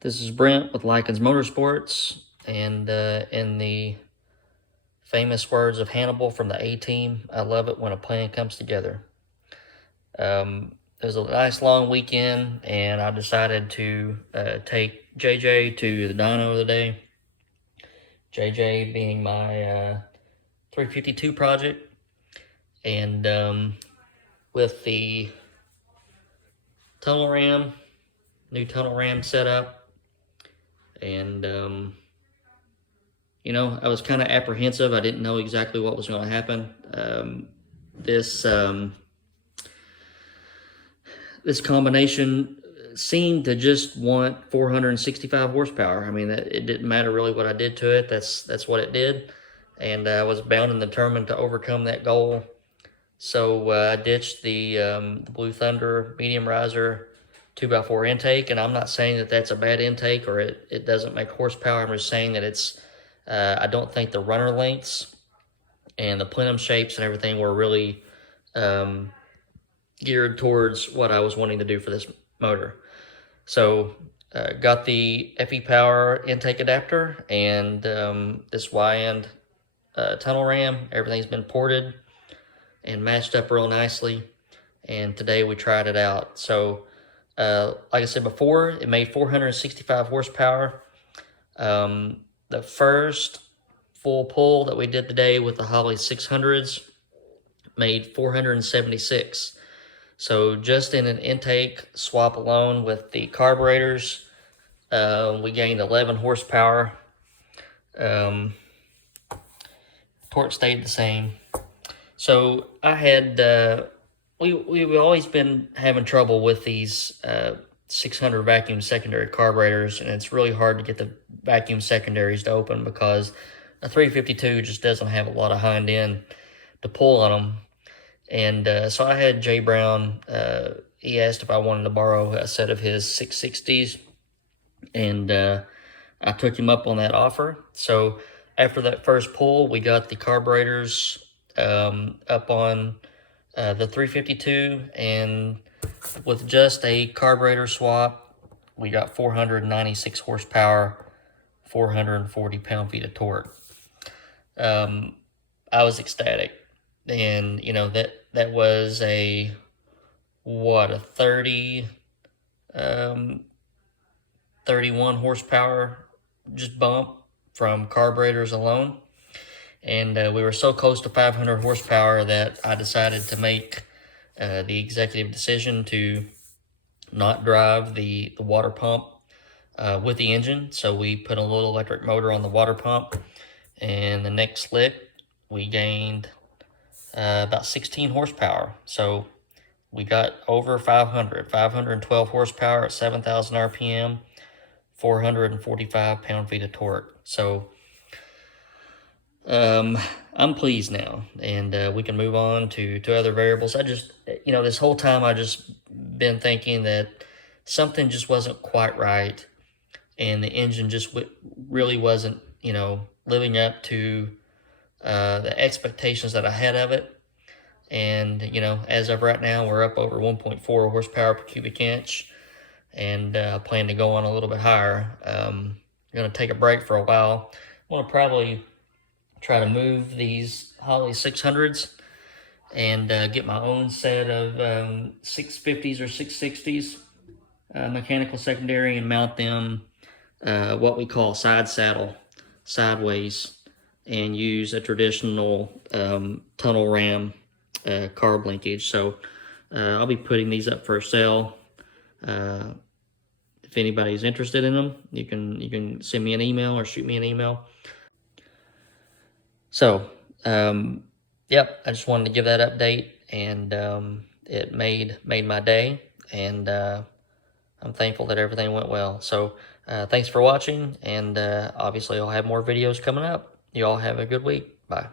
This is Brent with Lykins Motorsports, and in the famous words of Hannibal from the A-Team, I love it when a plan comes together. It was a nice long weekend, and I decided to take JJ to the dyno of the day. JJ being my 352 project, and with the tunnel ram, new tunnel ram setup. And, you know, I was kind of apprehensive. I didn't know exactly what was going to happen. This combination seemed to just want 465 horsepower. I mean, it didn't matter really what I did to it. That's what it did. And I was bound and determined to overcome that goal. So I ditched the Blue Thunder medium riser 2x4 intake, and I'm not saying that that's a bad intake or it doesn't make horsepower. I'm just saying that it's, I don't think the runner lengths and the plenum shapes and everything were really geared towards what I was wanting to do for this motor. So got the FE Power intake adapter and this Weiand Tunnel Ram. Everything's been ported and matched up real nicely, and today we tried it out. So like I said before, it made 465 horsepower. The first full pull that we did today with the Holley 600s made 476. So just in an intake swap alone with the carburetors, we gained 11 horsepower. Torque stayed the same. So I had... We've always been having trouble with these 600 vacuum secondary carburetors, and it's really hard to get the vacuum secondaries to open because a 352 just doesn't have a lot of hind end to pull on them. And so I had Jay Brown, he asked if I wanted to borrow a set of his 660s, and I took him up on that offer. So after that first pull, we got the carburetors up on the 352, and with just a carburetor swap, we got 496 horsepower, 440 pound-feet of torque. I was ecstatic, and you know that was a 31 horsepower just bump from carburetors alone. And we were so close to 500 horsepower that I decided to make the executive decision to not drive the water pump with the engine. So we put a little electric motor on the water pump, and the next lick we gained about 16 horsepower. So we got over 512 horsepower at 7,000 RPM, 445 pound-feet of torque. So I'm pleased now, and we can move on to other variables. I just, you know, this whole time I just been thinking that something just wasn't quite right, and the engine just really wasn't, you know, living up to the expectations that I had of it. And, you know, as of right now, we're up over 1.4 horsepower per cubic inch, and I plan to go on a little bit higher. I'm going to take a break for a while. I want to probably try to move these Holley 600s and get my own set of 650s or 660s mechanical secondary and mount them what we call side saddle, sideways, and use a traditional tunnel ram carb linkage. So I'll be putting these up for sale. If anybody's interested in them, you can send me an email or shoot me an email. So, yep, I just wanted to give that update, and it made my day, and I'm thankful that everything went well. So, thanks for watching, and obviously I'll have more videos coming up. You all have a good week. Bye.